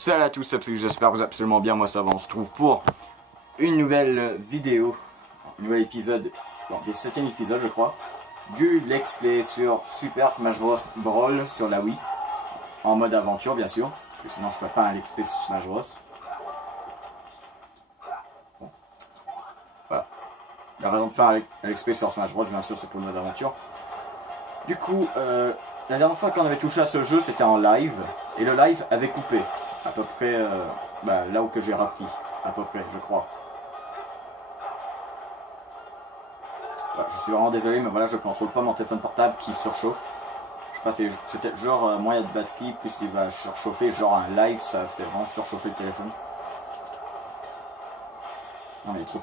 Salut à tous, j'espère que vous allez absolument bien, moi ça va, on se trouve pour une nouvelle vidéo, un nouvel épisode, bon, le 7ème épisode je crois, du Let's Play sur Super Smash Bros. Brawl sur la Wii, en mode aventure bien sûr, parce que sinon je ferais pas un Let's Play sur Smash Bros. Bon. Voilà, la raison de faire un Let's Play sur Smash Bros bien sûr c'est pour le mode aventure. Du coup, la dernière fois qu'on avait touché à ce jeu c'était en live, et le live avait coupé. À peu près là où que j'ai repris, à peu près, je crois. Ouais, je suis vraiment désolé, mais voilà, je contrôle pas mon téléphone portable qui surchauffe. Je sais pas, c'est peut-être genre moins il y a de batterie, plus il va surchauffer, genre un live, ça fait vraiment surchauffer le téléphone. Non mais il est trop.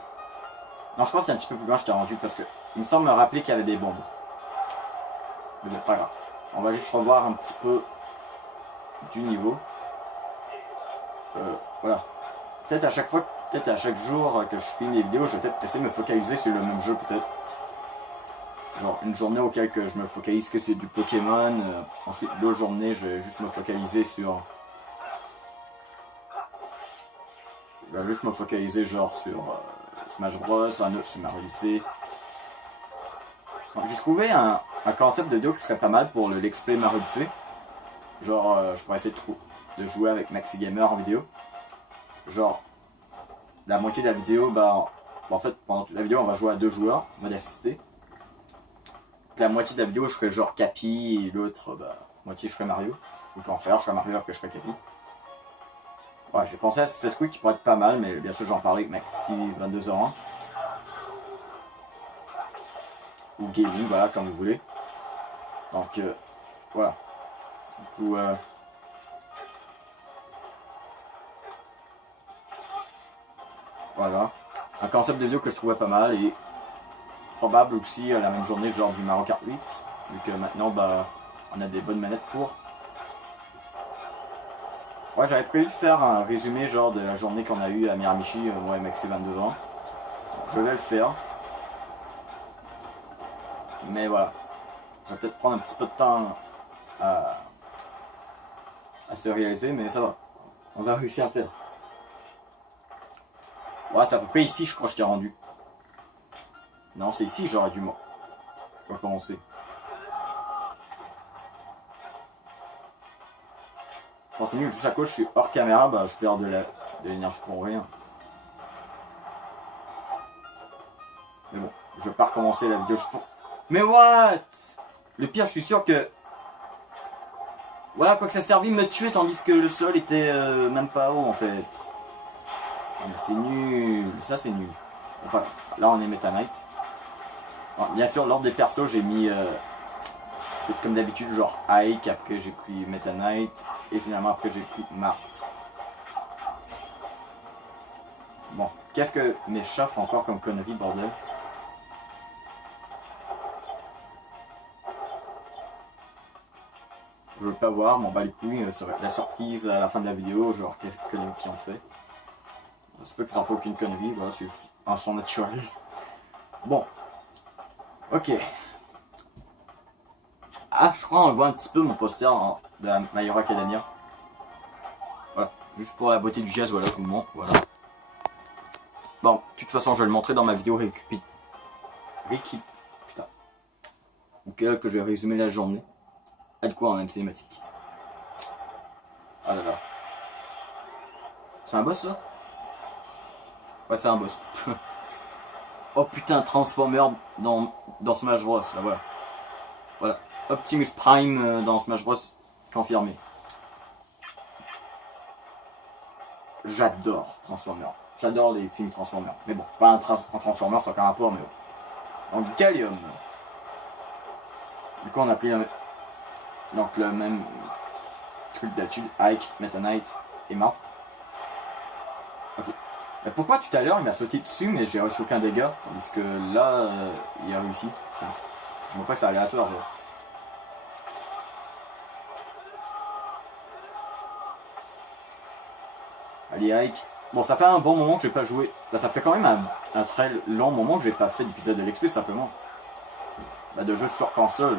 Non, je pense que c'est un petit peu plus loin, je t'ai rendu, parce que il me semble me rappeler qu'il y avait des bombes. Mais bon, pas grave. On va juste revoir un petit peu du niveau. Voilà. Peut-être à chaque fois, peut-être à chaque jour que je filme des vidéos, je vais peut-être essayer de me focaliser sur le même jeu, peut-être. Genre une journée auquel que je me focalise que sur du Pokémon. Ensuite, l'autre journée, je vais juste me focaliser sur... Je vais juste me focaliser genre sur Smash Bros, un autre sur Mario Odyssey. J'ai trouvé un concept de vidéo qui serait pas mal pour le Let's Play Mario Odyssey. Genre, je pourrais essayer de jouer avec Maxi Gamer en vidéo. Genre, la moitié de la vidéo, en fait, pendant toute la vidéo, on va jouer à 2 joueurs, mode assisté. La moitié de la vidéo, je ferai genre Capi, et l'autre, moitié, je ferai Mario. Ou qu'en faire, je ferai Mario après je ferai Capi. Ouais, j'ai pensé à ce truc qui pourrait être pas mal, mais bien sûr, j'en parlais avec Maxi 22h1. Ou Gaming, voilà, comme vous voulez. Donc, voilà. Du coup, voilà. Un concept de vidéo que je trouvais pas mal et probable aussi la même journée genre du Mario Kart 8. Vu que maintenant on a des bonnes manettes pour. Ouais, j'avais prévu de faire un résumé genre de la journée qu'on a eu à Miramichi, moi et Maxi 22 ans. Je vais le faire. Mais voilà. Ça va peut-être prendre un petit peu de temps à se réaliser, mais ça va. On va réussir à le faire. Ouais, c'est à peu près ici, je crois que je t'ai rendu. Non, c'est ici, j'aurais dû recommencer. Quand c'est nul, juste à cause je suis hors caméra, je perds de l'énergie pour rien. Mais bon, je vais pas recommencer la vidéo. Mais what? Le pire, je suis sûr que... Voilà, quoi que ça servait de me tuer, tandis que le sol était même pas haut, en fait. C'est nul, ça c'est nul. Enfin, là on est Meta Knight. Bon, bien sûr, l'ordre des persos, j'ai mis comme d'habitude, genre Ike, après j'ai pris Meta Knight, et finalement après j'ai pris Marth. Bon, qu'est-ce que mes chats font encore comme connerie, bordel? Je veux pas voir, m'en bats les couilles, la surprise à la fin de la vidéo, genre qu'est-ce qu'ils ont fait. Ça se peut qu'ils en font aucune connerie, voilà, c'est juste un son naturel. Bon. Ok. Ah, je crois qu'on voit un petit peu mon poster de la My Hero Academia. Voilà. Juste pour la beauté du geste, voilà, je vous le montre, voilà. Bon, de toute façon, je vais le montrer dans ma vidéo putain. Auquel que je vais résumer la journée. Ah, de quoi en M cinématique. Ah là là. C'est un boss, ça? Ouais, c'est un boss. Oh putain, Transformer dans Smash Bros. Là, voilà. Voilà. Optimus Prime dans Smash Bros. Confirmé. J'adore Transformer. J'adore les films Transformer. Mais bon, c'est pas un Transformer, c'est aucun rapport, mais bon. Donc, Gallium. Du coup, on a pris donc le même truc d'habitude. Ike, Meta Knight et Marth. Ok. Mais pourquoi tout à l'heure il m'a sauté dessus mais j'ai reçu aucun dégât, tandis que là il a réussi. Je me crois que c'est aléatoire genre. Allez Ike. Bon, ça fait un bon moment que j'ai pas joué. Ça fait quand même un très long moment que j'ai pas fait d'épisode de Let's Play simplement. De jeux sur console.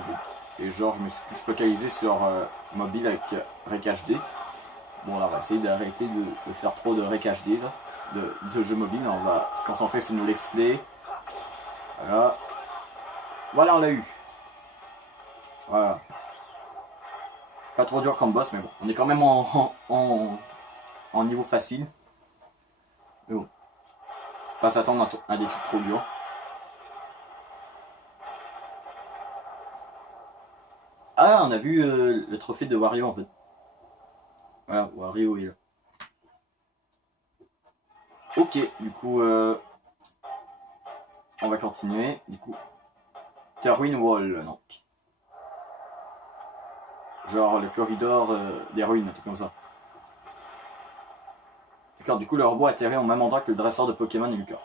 Et genre je me suis plus focalisé sur mobile avec Rec HD. Bon là on va essayer d'arrêter de faire trop de rec HD là, de jeux mobiles, on va se concentrer sur nos let's play. Voilà. Voilà on l'a eu. Voilà. Pas trop dur comme boss mais bon. On est quand même en niveau facile. Mais bon. Faut pas s'attendre à des trucs trop durs. Ah on a vu le trophée de Wario en fait. Voilà, Wario est là. Ok, du coup, on va continuer. Du coup, Terwin Wall, donc. Genre le corridor des ruines, un truc comme ça. D'accord, du coup, le robot atterrit au même endroit que le dresseur de Pokémon et Lucas.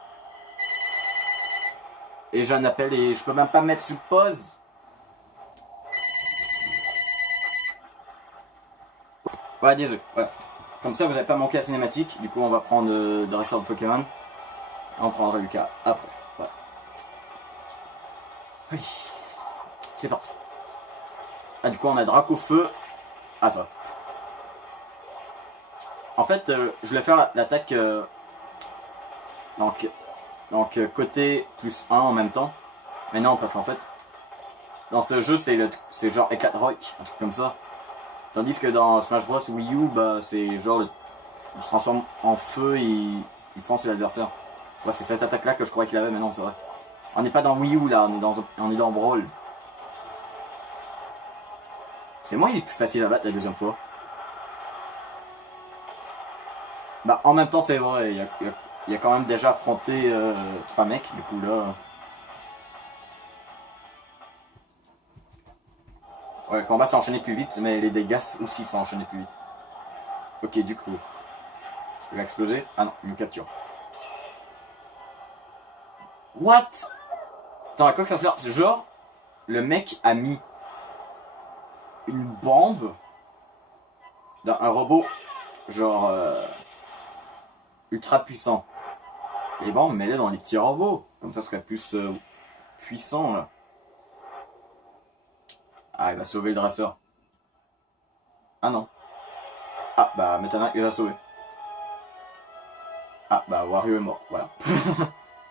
Et j'ai un appel et je peux même pas mettre sous pause. Ouais, désolé, voilà. Comme ça, vous n'avez pas manqué la cinématique. Du coup, on va prendre le dresseur de Pokémon. On prendra Lucas après. Voilà. Oui. C'est parti. Ah, du coup, on a Dracofeu. Ah, ça. En fait, je voulais faire l'attaque. Donc, côté plus 1 en même temps. Mais non, parce qu'en fait, dans ce jeu, c'est genre éclat rock, un truc comme ça. Tandis que dans Smash Bros Wii U, bah, c'est genre, il se transforme en feu et il fonce sur l'adversaire. Ouais, c'est cette attaque-là que je croyais qu'il avait, mais non, c'est vrai. On n'est pas dans Wii U là, on est dans Brawl. C'est moi, il est plus facile à battre la deuxième fois. Bah, en même temps, c'est vrai, il y a quand même déjà affronté 3 mecs, du coup là. Ouais, le combat s'est enchaîné plus vite, mais les dégâts aussi s'est enchaîné plus vite. Ok, du coup. Il va exploser. Ah non, il me capture. What? Attends, à quoi que ça sert? Genre, le mec a mis une bombe dans un robot, genre, ultra puissant. Les bombes, mets-les dans les petits robots. Comme ça, ce serait plus puissant, là. Ah, il va sauver le dresseur. Ah non. Ah, bah, maintenant, il va sauver. Ah, bah, Wario est mort, voilà.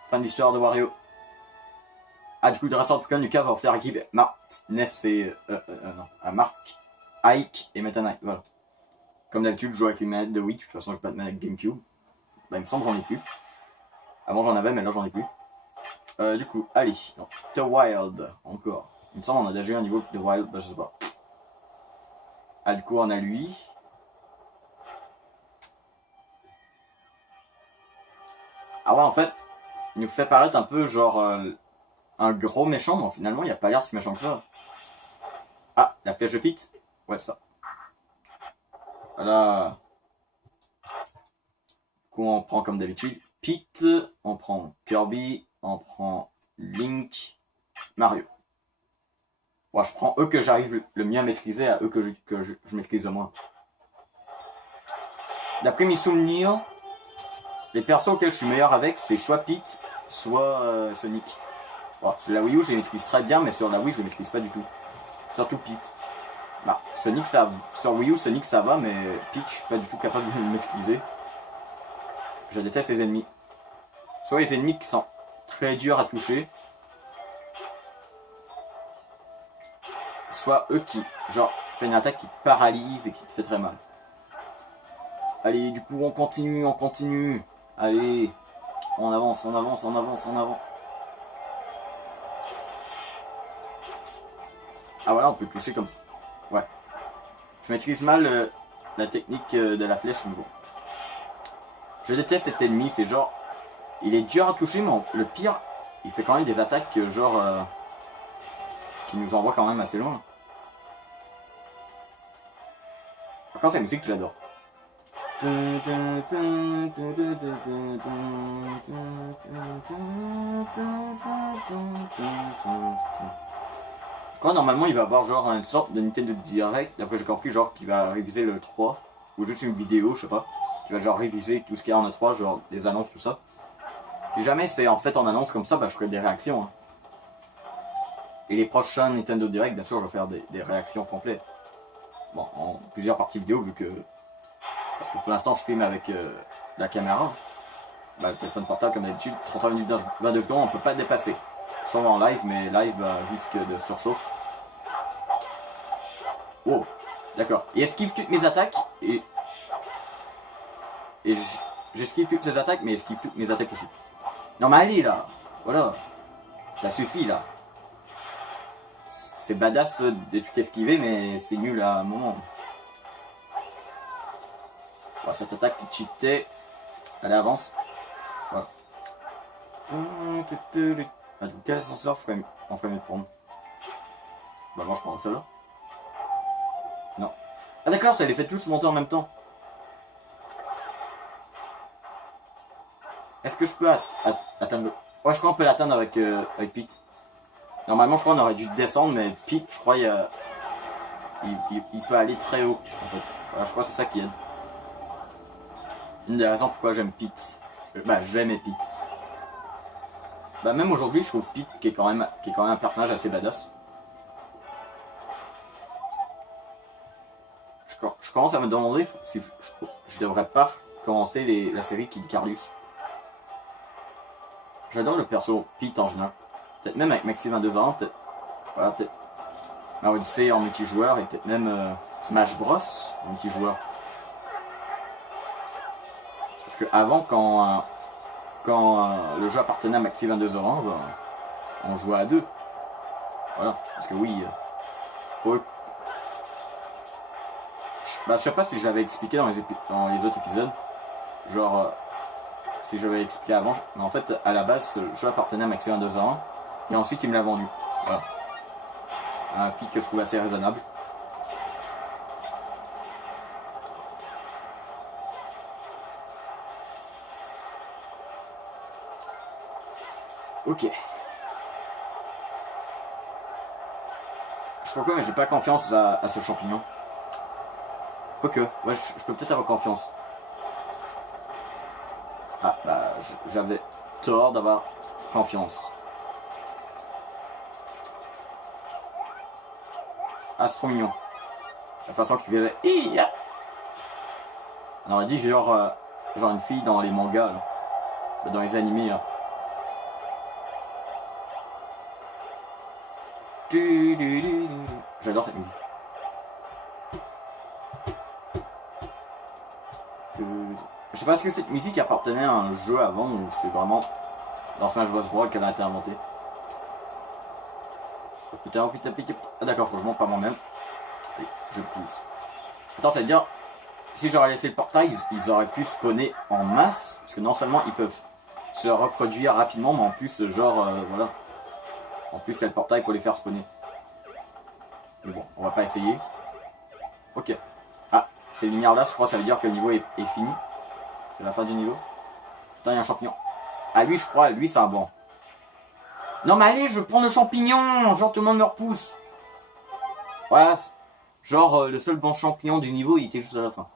Fin de l'histoire de Wario. Ah, du coup, le dresseur de Pokémon, Lucas va faire équipe Mark, Ness et. Non, Mark, Ike et Meta Knight, voilà. Comme d'habitude, je joue avec une manette de Wii, de toute façon, je peux pas de manette GameCube. Bah, il me semble que j'en ai plus. Avant, j'en avais, mais là, j'en ai plus. Du coup, allez, non. The Wild, encore. Il me semble qu'on a déjà eu un niveau de Wild, bah, je sais pas. Ah, du coup, on a lui. Ah ouais, en fait, il nous fait paraître un peu genre un gros méchant, mais finalement, il a pas l'air si méchant que ça. Ah, la flèche de Pete. Ouais, ça. Voilà. Du coup, on prend comme d'habitude Pete, on prend Kirby, on prend Link, Mario. Ouais, je prends eux que j'arrive le mieux à maîtriser, à eux que je maîtrise le moins. D'après mes souvenirs, les persos auxquels je suis meilleur avec, c'est soit Pete, soit Sonic. Bon, sur la Wii U, je les maîtrise très bien, mais sur la Wii, je les maîtrise pas du tout. Surtout Pete. Bah, Sonic, ça, sur Wii U, Sonic, ça va, mais Peach, je suis pas du tout capable de le maîtriser. Je déteste les ennemis. Soit les ennemis qui sont très durs à toucher, soit eux qui, genre, font une attaque qui te paralyse et qui te fait très mal. Allez, du coup, on continue, on continue. Allez, on avance, on avance, on avance, on avance. Ah voilà, on peut toucher comme ça. Ouais. Je maîtrise mal la technique de la flèche, mais bon. Je déteste cet ennemi, c'est genre... Il est dur à toucher, mais le pire, il fait quand même des attaques genre... qui nous envoient quand même assez loin. Par contre, la musique, je l'adore. Je crois normalement il va avoir genre une sorte de Nintendo Direct, d'après j'ai compris, genre qui va réviser le 3, ou juste une vidéo, je sais pas, qui va genre réviser tout ce qu'il y a en E3, genre des annonces, tout ça. Si jamais c'est en fait en annonce comme ça, bah je ferai des réactions. Hein. Et les prochains Nintendo Direct, bien sûr, je vais faire des réactions complètes. Bon, en plusieurs parties vidéo, vu que que pour l'instant je stream avec la caméra. Bah, le téléphone portable comme d'habitude, 33 minutes 22 secondes, on peut pas le dépasser. Sauf en live, mais live risque de surchauffe. Wow, d'accord. Il esquive toutes mes attaques et j'esquive toutes ses attaques, mais esquive toutes mes attaques aussi. Non mais allez là, voilà, ça suffit là. C'est badass de tout esquiver, mais c'est nul à un moment. Bon, cette attaque qui cheatait, elle avance. Voilà. Ah, donc quel ascenseur en ferait mieux de prendre? Bah moi je prends celle-là. Non. Ah d'accord, ça les fait tous monter en même temps. Est-ce que je peux atteindre le... Ouais, je crois qu'on peut l'atteindre avec Pete. Normalement, je crois qu'on aurait dû descendre, mais Pete, je crois, il peut aller très haut, en fait. Voilà, je crois que c'est ça qui aide. Une des raisons pourquoi j'aime Pete. Bah, j'aime Pete. Bah, même aujourd'hui, je trouve Pete qui est quand même un personnage assez badass. Je commence à me demander si je devrais pas commencer la série Kid Icarus. J'adore le perso Pete en général. Peut-être même avec Maxi 22 ans, peut-être. Voilà, peut-être. Mario Odyssey en multijoueur et peut-être même Smash Bros en multijoueur. Parce que avant, quand le jeu appartenait à Maxi 22 ans, ben, on jouait à deux. Voilà. Parce que oui. Bah, je sais pas si j'avais expliqué dans les autres épisodes. Genre. Si j'avais expliqué avant, mais en fait, à la base, le jeu appartenait à Maxi 22 ans. Et ensuite, il me l'a vendu. Voilà. Un prix que je trouve assez raisonnable. Ok. Je sais pas quoi, mais j'ai pas confiance à ce champignon. Quoique, ouais, je peux peut-être avoir confiance. Ah, bah, j'avais tort d'avoir confiance. Ah, c'est trop mignon. La façon qu'il faisait. On aurait dit genre une fille dans les mangas, là. Dans les animés. Là. J'adore cette musique. Je sais pas si cette musique appartenait à un jeu avant ou c'est vraiment dans Smash Bros. Brawl qu'elle a été inventée. Putain, ah d'accord, faut que je monte par moi-même. Allez, je prise. Attends, ça veut dire, si j'aurais laissé le portail, ils auraient pu spawner en masse. Parce que non seulement ils peuvent se reproduire rapidement, mais en plus, genre, voilà. En plus, c'est le portail pour les faire spawner. Mais bon, on va pas essayer. Ok. Ah, ces lumières là, je crois, ça veut dire que le niveau est fini. C'est la fin du niveau. Putain, il y a un champignon. Ah, lui, je crois, lui, c'est un bon. Non, mais allez, je prends le champignon. Genre, tout le monde me repousse. Ouais, genre, le seul bon champignon du niveau, il était juste à la fin.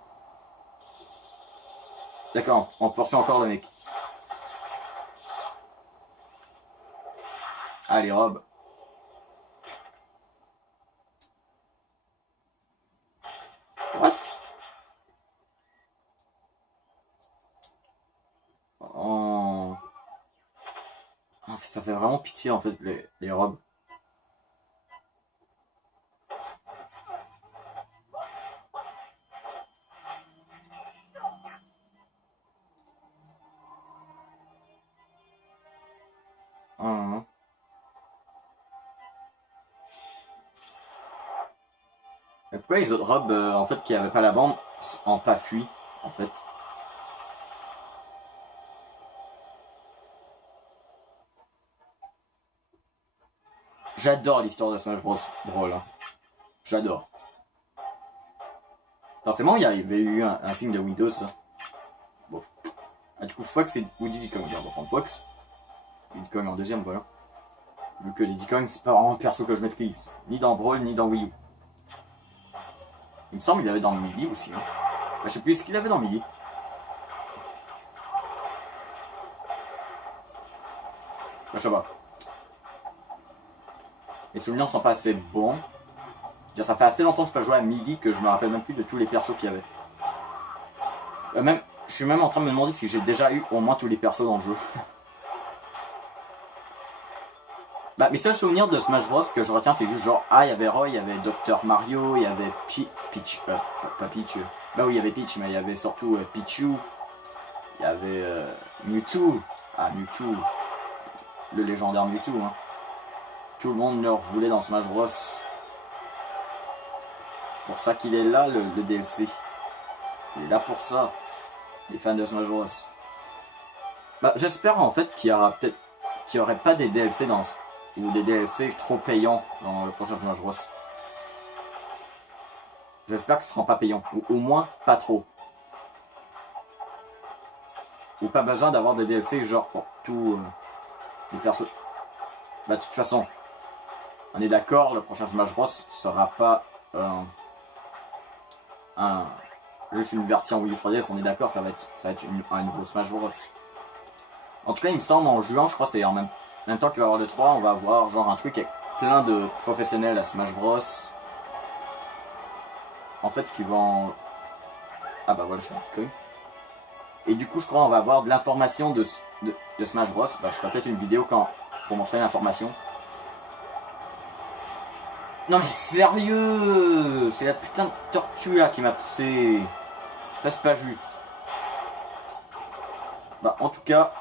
D'accord, on poursuit encore le mec. Allez, Rob. What? Oh. Ça fait vraiment pitié en fait les robes. Oh. Mais pourquoi les autres robes en fait qui avaient pas la bande ont pas fui en fait? J'adore l'histoire de Smash Bros. Brawl. Hein. J'adore. Forcément, il y avait eu un signe de Windows. Ça. Bon. Ah, du coup, Fox ou Diddy Kong. On va prendre Fox. Diddy Kong en deuxième, voilà. Vu que Diddy Kong, c'est pas vraiment un perso que je maîtrise. Ni dans Brawl, ni dans Wii U. Il me semble qu'il avait dans Melee aussi. Hein. Bah, je sais plus ce qu'il avait dans Melee. Bah, je sais pas. Les souvenirs sont pas assez bons. Ça fait assez longtemps que je peux jouer à Melee que je me rappelle même plus de tous les persos qu'il y avait. Même, je suis même en train de me demander si j'ai déjà eu au moins tous les persos dans le jeu. Bah, mes seuls souvenirs de Smash Bros que je retiens, c'est juste genre, ah, il y avait Roy, il y avait Dr Mario, il y avait Peach, pas Peach, bah oui, il y avait Peach, mais il y avait surtout Pichu, il y avait Mewtwo, ah, Mewtwo, le légendaire Mewtwo, hein. Tout le monde le voulait dans Smash Bros. Pour ça qu'il est là, le DLC. Il est là pour ça, les fans de Smash Bros. Bah, j'espère en fait qu'il y aura peut-être, qu'il n'y aurait pas des DLC dans ou des DLC trop payants dans le prochain Smash Bros. J'espère que ce ne sera pas payant, ou au moins pas trop. Ou pas besoin d'avoir des DLC genre pour tous les persos. Bah de toute façon, on est d'accord, le prochain Smash Bros sera pas juste une version Wii U 3DS, on est d'accord, ça va être un nouveau Smash Bros. En tout cas, il me semble en juin, je crois c'est en même temps qu'il va y avoir le 3, on va avoir genre un truc avec plein de professionnels à Smash Bros. En fait, qui vont... Ah bah voilà, je suis un con. Et du coup, je crois on va avoir de l'information de Smash Bros. Bah, je ferai peut-être une vidéo pour montrer l'information. Non mais sérieux, c'est la putain de tortue là qui m'a poussé. Ça c'est pas juste. Bah en tout cas,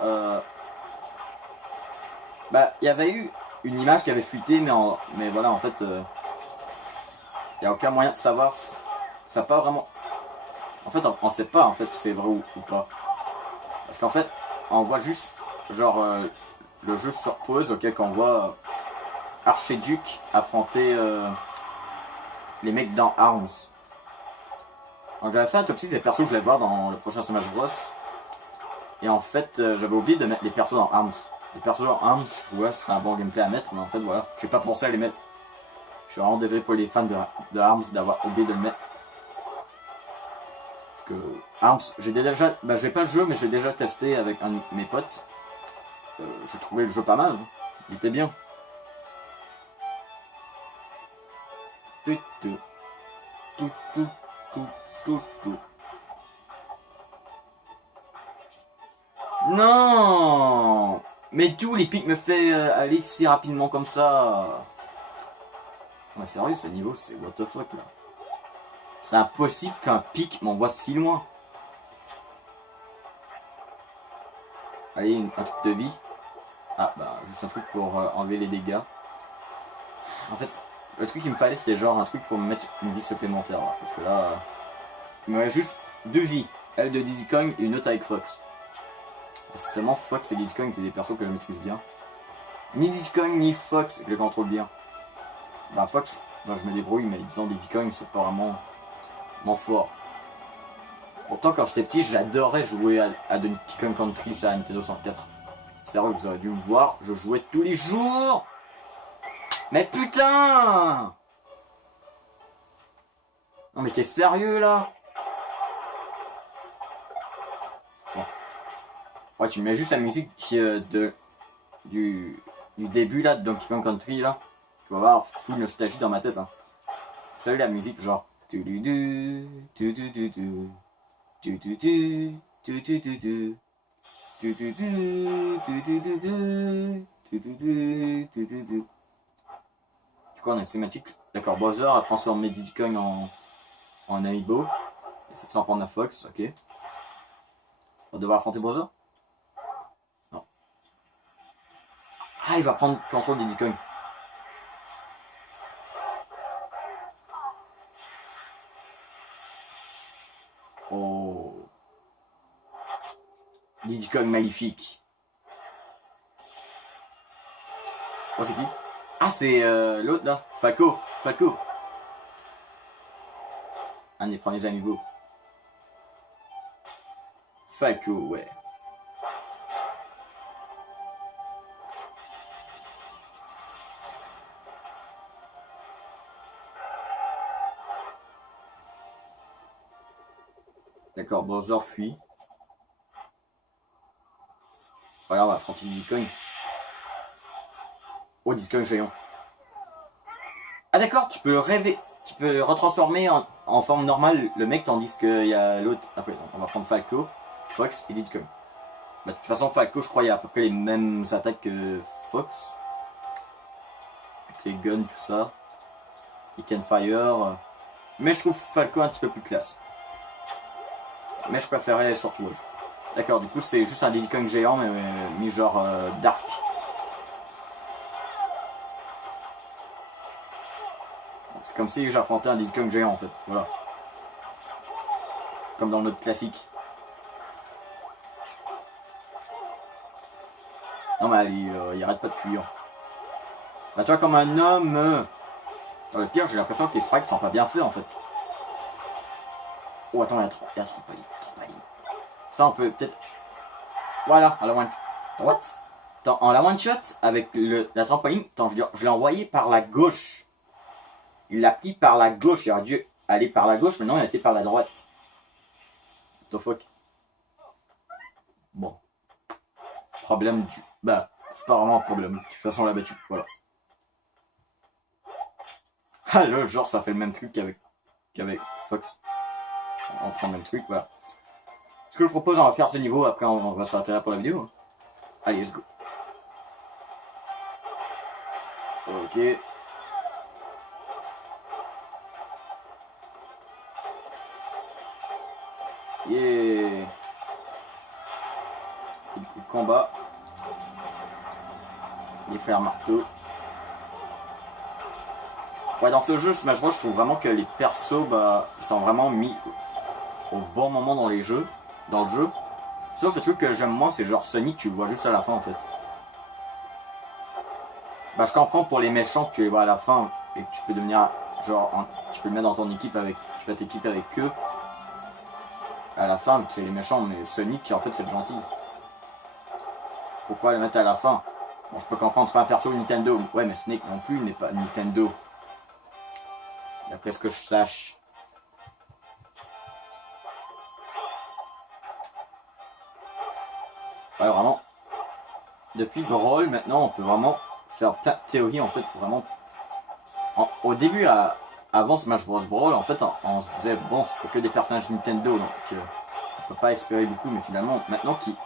bah il y avait eu une image qui avait fuité, mais voilà en fait, il n'y a aucun moyen de savoir. Ça n'a pas vraiment. En fait, on sait pas en fait si c'est vrai ou pas. Parce qu'en fait, on voit juste genre le jeu sur pause auquel on voit Archiduc affronter les mecs dans Arms. Donc j'avais fait un top 6 des persos que je voulais voir dans le prochain Smash Bros. Et en fait, j'avais oublié de mettre les persos dans Arms. Les persos dans Arms, je trouvais que ce serait un bon gameplay à mettre, mais en fait voilà, j'ai pas pensé à les mettre. Je suis vraiment désolé pour les fans de Arms d'avoir oublié de le mettre. Parce que Arms, j'ai déjà, bah j'ai pas le jeu, mais j'ai déjà testé avec un de mes potes. J'ai trouvé le jeu pas mal, hein. Il était bien. Non, mais d'où les pics me fait aller si rapidement comme ça? Ouais, sérieux, ce niveau, c'est what the fuck là. C'est impossible qu'un pic m'envoie si loin. Allez, un truc de vie. Ah bah, juste un truc pour enlever les dégâts. En fait, le truc qu'il me fallait, c'était genre un truc pour me mettre une vie supplémentaire. Là, parce que là, il me reste juste 2 vies. Elle de Diddy Kong et une autre avec Fox. C'est seulement Fox et Diddy Kong qui sont des persos que je maîtrise bien. Ni Diddy Kong ni Fox, je les contrôle bien. Bah Fox, bah, je me débrouille, mais disons Diddy Kong, c'est pas vraiment mon fort. Pourtant, quand j'étais petit, j'adorais jouer à Donkey Kong Country sur la Nintendo 64. Sérieux, vous aurez dû me voir, je jouais tous les jours. Mais putain! Non mais t'es sérieux là? Bon. Ouais, tu mets juste la musique du début là de Donkey Kong Country là. Tu vas voir, full nostalgie dans ma tête. Hein. Vous savez la musique genre. Tu coup, on a une cinématique. D'accord, Bowser a transformé Diddy Kong en amiibo. Et 700 points à Fox, ok. On va devoir affronter Bowser? Non. Ah, il va prendre contrôle de Diddy Kong. Oh. Diddy Kong maléfique. Oh, c'est qui? Ah, c'est l'autre là. Falco. Un des premiers amiibo. Falco, ouais. D'accord, Bowser fuit. Voilà, on va affronter Diddy Kong. Oh, Diddy Kong géant. Ah d'accord, tu peux le rêver. Tu peux le retransformer en forme normale le mec, tandis qu'il y a l'autre. Après, on va prendre Falco, Fox et Diddy Kong. Bah, de toute façon, Falco, je crois, il y a à peu près les mêmes attaques que Fox. Avec les guns, tout ça. Il can fire. Mais je trouve Falco un petit peu plus classe. Mais je préférais surtout Wolf. D'accord, du coup, c'est juste un Diddy Kong géant, mais mis genre dark. C'est comme si j'affrontais un Diddy Kong géant en fait. Voilà. Comme dans le mode classique. Non mais il arrête pas de fuir. Bah toi comme un homme... Dans le pire j'ai l'impression que les sprites sont pas bien faits en fait. Oh attends, il y a trop trampoline. Ça on peut peut-être... Voilà, à la one... What? Attends, en la one shot avec la trampoline, attends, je l'ai envoyé par la gauche. Il l'a pris par la gauche, il aurait dû aller par la gauche, maintenant il a été par la droite. What the fuck? Bon. Problème du... Bah, c'est pas vraiment un problème. De toute façon, on l'a battu. Voilà. Ah, le genre, ça fait le même truc qu'avec Fox. On prend le même truc, voilà. Ce que je propose, on va faire ce niveau. Après, on va s'arrêter là pour la vidéo. Allez, let's go. Ok. Yeah. Petit coup de combat. Les frères marteau. Ouais, dans ce jeu Smash Bros, je trouve vraiment que les persos, bah, sont vraiment mis au bon moment dans les jeux, dans le jeu. Sauf le truc que j'aime moins, c'est genre Sonic, tu le vois juste à la fin en fait. Bah, je comprends pour les méchants que tu les vois à la fin et que tu peux devenir, genre, tu peux le mettre dans ton équipe avec, tu peux t'équiper avec eux. À la fin, c'est les méchants, mais Sonic, en fait, c'est le gentil. Pourquoi le mettre à la fin? Bon, je peux comprendre, c'est pas un perso Nintendo. Ouais, mais Snake non plus n'est pas Nintendo. D'après ce que je sache. Ouais, vraiment. Depuis Brawl, maintenant, on peut vraiment faire plein de théories, en fait, pour vraiment... Au début, avant Smash Bros Brawl, en fait, on se disait, bon, c'est que des personnages Nintendo, donc on peut pas espérer beaucoup, mais finalement, maintenant, qui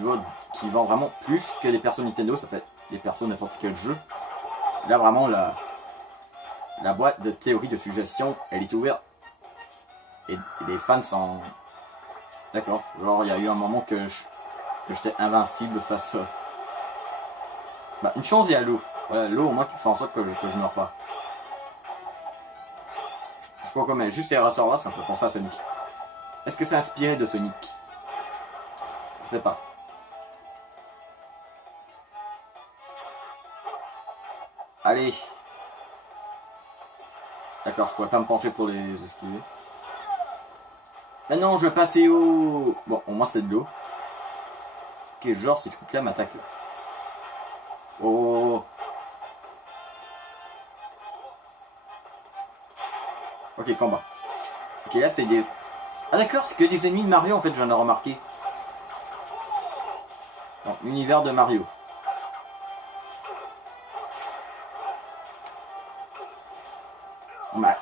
vend vraiment plus que des persos Nintendo, ça peut être des persos n'importe quel jeu. Là, vraiment, la boîte de théories, de suggestions, elle est ouverte. Et les fans sont... D'accord. Genre, il y a eu un moment que j'étais invincible face à... Bah, une chance, il y a l'eau. Voilà, l'eau, au moins, qui fait en sorte que je meurs pas. Je sais pas comment, mais juste ces ressorts-là, ça me fait penser à Sonic. Est-ce que c'est inspiré de Sonic? Je sais pas. Allez. D'accord, je pourrais pas me pencher pour les esquiver. Ah non, je vais passer au... Bon, au moins c'est de l'eau. Ok, genre ces trucs-là m'attaquent. Oh. Ok, combat. Ok, là c'est des... Ah d'accord, c'est que des ennemis de Mario en fait, j'en ai remarqué. Bon, l'univers de Mario. Bah,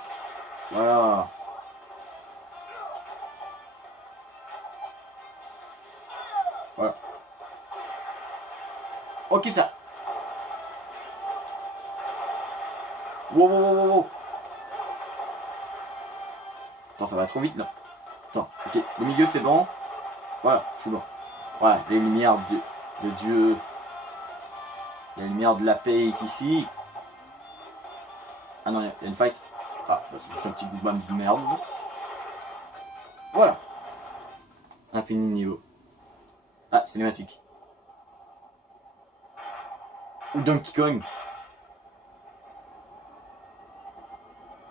voilà. Voilà. Ok ça. Wow. Attends, ça va trop vite là. Attends, ok, au milieu c'est bon. Voilà, je suis bon. Voilà, les lumières de Dieu. La lumière de la paix est ici. Ah non, il y a une fight. Ah, c'est juste un petit bout de bam de merde. Voilà. Infini niveau. Ah, cinématique. Ou Donkey Kong.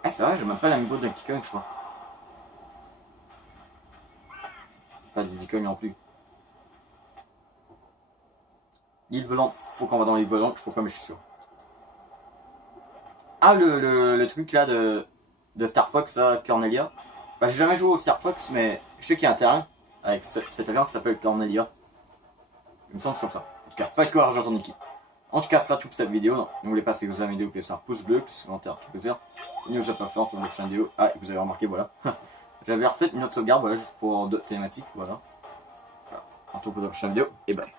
Ah, c'est vrai, j'ai même pas l'amiibo de Donkey Kong, je crois. Pas Diddy Kong non plus. L'île volante. Faut qu'on va dans l'île volante, je sais pas pourquoi, mais je suis sûr. Ah, le truc là de Star Fox, ça, Cornelia. Bah, j'ai jamais joué au Star Fox, mais je sais qu'il y a un terrain avec cet avion qui s'appelle Cornelia. Il me semble que c'est comme ça. En tout cas, Falco argent en équipe. En tout cas, ce sera tout pour cette vidéo. N'oubliez pas si vous avez une vidéo, laissez un pouce bleu, plus commentaire, tout plaisir. Et ne vous avez pas fait dans la prochaine vidéo. Ah, et vous avez remarqué, voilà. J'avais refait une autre sauvegarde, voilà, juste pour d'autres cinématiques, voilà. On se retrouve pour la prochaine vidéo, et bye.